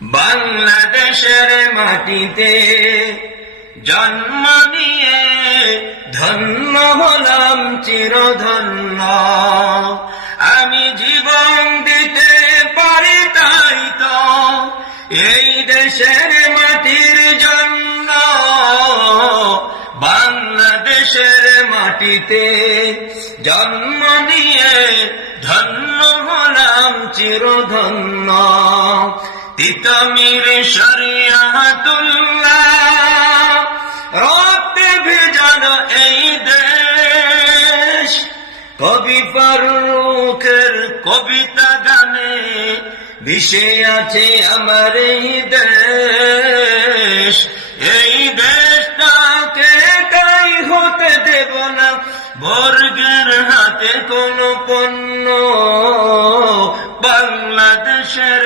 বাংলাদেশের মাটিতে জন্ম নিয়ে ধন্য হলাম চিরধন্য। আমি জীবন দিতে পারি তাই তো এই দেশের মাটির জন্য। বাংলাদেশের মাটিতে জন্ম নিয়ে ধন্য হলাম চিরধন্য। তিতামির শরিয়াতুল্লাহ রক্তে ভেজানো এই দেশ, কবি ফারুকের কবিতা গানে মিশে আছে আমার এই দেশ। এই দেশটাকে তাই হতে দেব না বর্গের হাতে কোনো পণ্য। বাংলাদেশের